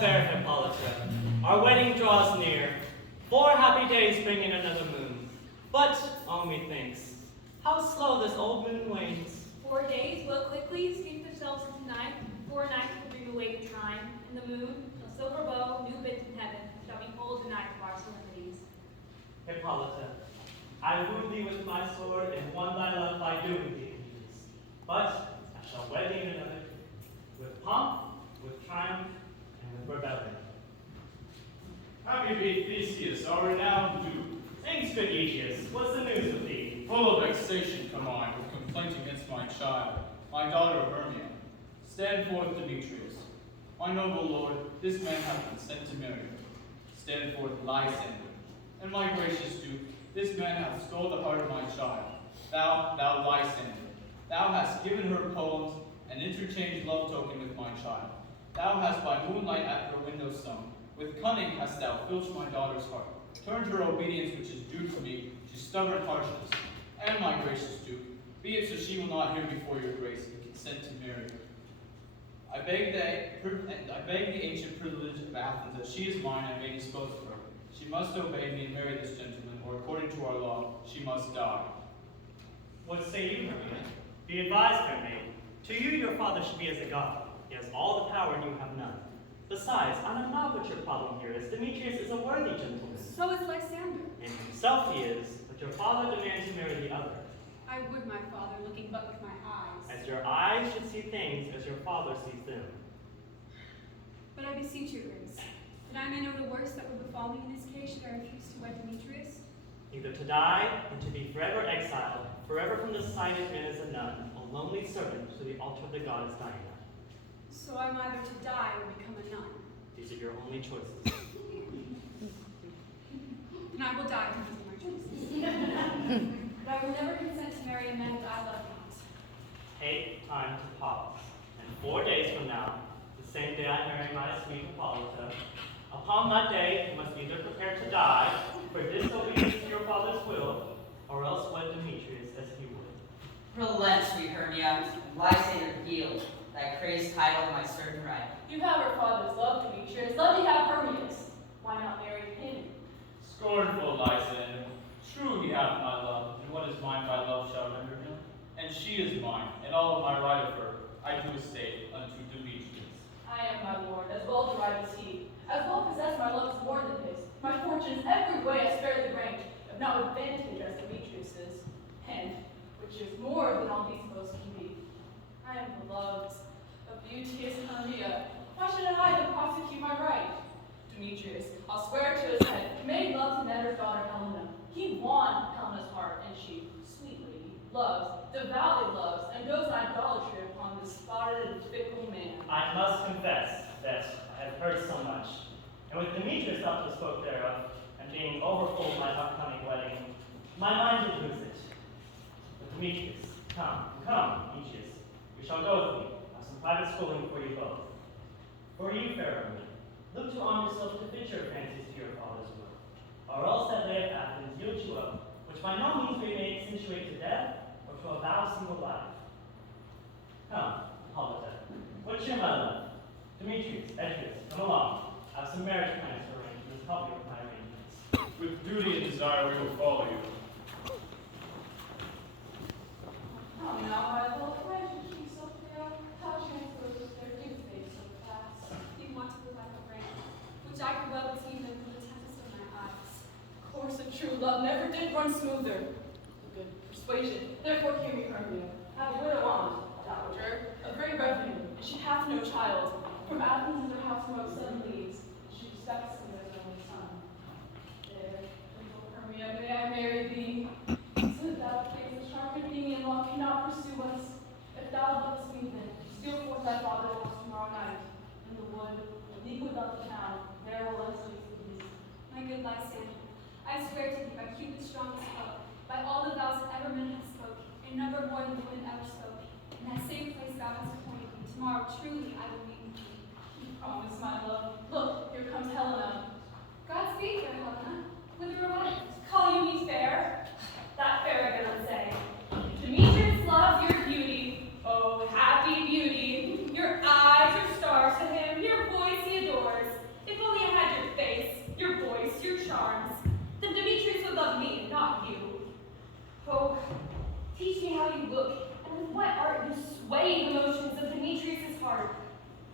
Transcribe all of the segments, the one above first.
fair Hippolyta, our wedding draws near. 4 happy days bring in another moon. But, oh methinks, how slow this old moon wanes. 4 days will quickly sweep themselves into night. 4 nights will bring away the time, and the moon, a silver bow, new bent in heaven, shall behold the night of our solemnities. Hippolyta, I wooed thee with my sword, and won thy love by doing thee injuries. But I shall wed thee in another with pomp, with triumph, and with rebellion. Happy be Theseus, our renowned Duke. Thanks, good Aegeus. What's the news with thee? Full of vexation come I, with complaint against my child, my daughter Hermia. Stand forth, Demetrius. My noble lord, this man hath been sent to marry her. Stand forth, Lysander. And my gracious Duke, this man hath stole the heart of my child. Thou Lysander, thou hast given her poems, and interchanged love token with my child. Thou hast by moonlight at her window sung. With cunning hast thou filched my daughter's heart, turned her obedience which is due to me to stubborn harshness. And my gracious Duke, be it so she will not hear before your grace and consent to marry her. I beg the ancient privilege of Athens that she is mine and may dispose of her. She must obey me and marry this gentleman, or according to our law, she must die. What say you, Hermia? Be advised, fair maid. To you your father should be as a god. He has all the power and you have none. Besides, I know not what your problem here is. Demetrius is a worthy gentleman. So is Lysander. And himself he is, but your father demands you marry the other. I would, my father, looking but with my eyes. As your eyes should see things as your father sees them. But I beseech your grace, that I may know the worst that would befall me in this case should I refuse to wed Demetrius. Either to die, and to be forever exiled, forever from the sight of men as a nun, a lonely servant to the altar of the goddess Diana. So I'm either to die or become a nun. These are your only choices. And I will die because of my choices. But I will never consent to marry a man that I love not. Take time to pause, and 4 days from now, the same day I marry my sweet Hippolyta, upon that day you must either prepare to die for disobedience to your father's will, or else wed Demetrius as he would. Relent, sweet Hermia, and Lysander yield, thy crazed title of my certain right. You have her father's love, Demetrius. Let me have Hermias. Why not marry him? Scornful Lysander, true he hath my love, and what is mine by love shall render him. And she is mine, and all of my right of her I do estate unto Demetrius. I am my lord, as well to right as he. As well possessed my love is more than his. My fortunes every way I spare the range, of not advantage as Demetrius's, and, which is more than all these boasts can be, I am beloved of beauteous Hermia. Why should I then prosecute my right? Demetrius, I'll swear to his head, made love to Netter's daughter Helena. He won Helena's heart, and she, sweet lady, loves, devoutly loves, and goes in idolatry upon this spotted and fickle man. I must confess that I have heard so much, and with Demetrius up to spoke thereof, and being overfull of my upcoming wedding, my mind did lose it. But Demetrius, come, Aegeus, we shall go with me, have some private schooling for you both. For you, fair Hermia, look to arm yourself to fit your fancies to your father's will, or else that lay of Athens yield you up, which by no means we may accentuate to death, or to a vow single life. Come, Hippolyta, what cheer my love? Demetrius, Aegeus, come along. I have some marriage plans to arrange, and just help me with my arrangements. With duty and desire we will follow you. Oh, now, my little friend, she's so pale. How transfers their youth fade so fast. You want to live like a rain, which I could well see them from the tempest of my eyes. Course of true love never did run smoother. Good persuasion. Therefore, hear me, Hermia. I have a widow aunt, dowager, of great revenue, and she hath no child. From Athens is her house remote 7 leagues. She respects him as her only son. There, little Hermia, may I marry thee? So that thou plays a sharper thing and law cannot pursue us. If thou lovest me then, steal forth thy father's horse tomorrow night. In the wood, a league without the town, there will us leave these. My good Lysander, I swear to thee by Cupid's strongest bow, by all the vows that ever men have spoke, and number more than the wind ever spoke. In that same place thou hast appointed me, tomorrow truly I will meet with thee. Promise, my love. Look, here comes Helena. Godspeed, fair Helena. Whither away? Call you me fair? That fair I cannot say. Demetrius loves your beauty. Oh, happy beauty. Your eyes are stars to him, your voice he adores. Teach me how you look, and with what art you sway the motions of Demetrius' heart.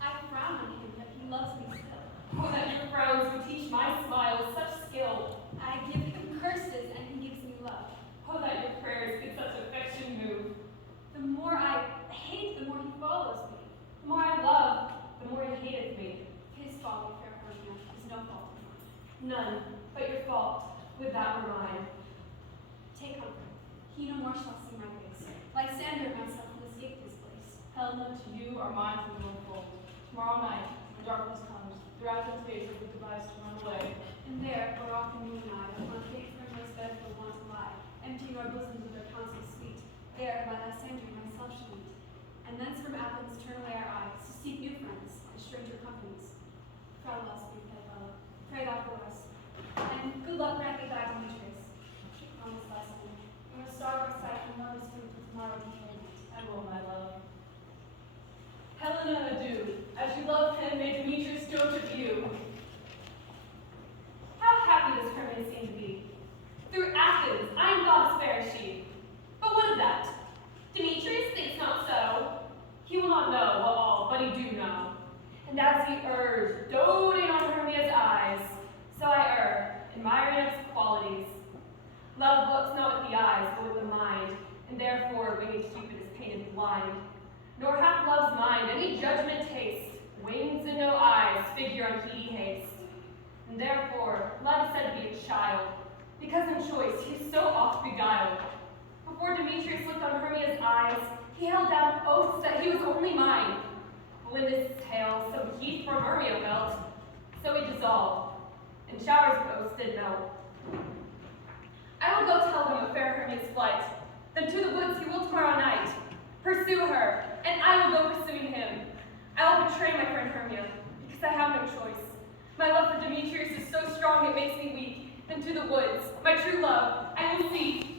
I frown on him, but he loves me still. Oh, that your frowns would teach my smiles such skill. I give him curses, and he gives me love. Oh, that your prayers could such affection move. The more I hate, the more he follows me. The more I love, the more he hateth me. His folly, fair Hermia, is no fault of mine. None but your fault, would that were mine. Take comfort. He no more shall see my face. Lysander and myself will escape this place. Helena, to you our minds will unfold. Tomorrow night, when darkness comes, throughout the space we devise to run away. And there, where often you and I, upon a faint primrose bed for want to lie, emptying our bosoms of their counsels sweet, there, by Lysander and myself shall meet. And thence from Athens turn away our eyes, to seek new friends, and stranger companies. Farewell, sweet fellow. Pray thou for us. And good luck grant thee thy Demetrius. Promise, Lysander. We must starve our sight from love is food for tomorrow and night. I will, my love. Helena, adieu. As you love him, may Demetrius go to view. How happy does Hermia seem to be. Through Athens, I am not as fair as she. But what of that? Demetrius thinks not so. He will not know all, but he do know. And as he errs, doting on Hermia's eyes, so I err, admiring its qualities. Love looks not with the eyes, but with the mind, and therefore winged Cupid is painted blind. Nor hath love's mind any judgment taste, wings and no eyes, figure unheedy haste. And therefore, love is said to be a child, because in choice he is so oft beguiled. Before Demetrius looked on Hermia's eyes, he held down oaths that he was only mine. But when this tale so heat from Hermia felt, so he dissolved, and showers of oaths did melt. I will go tell him of fair Hermia's flight, then to the woods he will tomorrow night. Pursue her, and I will go pursuing him. I will betray my friend Hermia, because I have no choice. My love for Demetrius is so strong it makes me weak. Then to the woods, my true love, I will seek.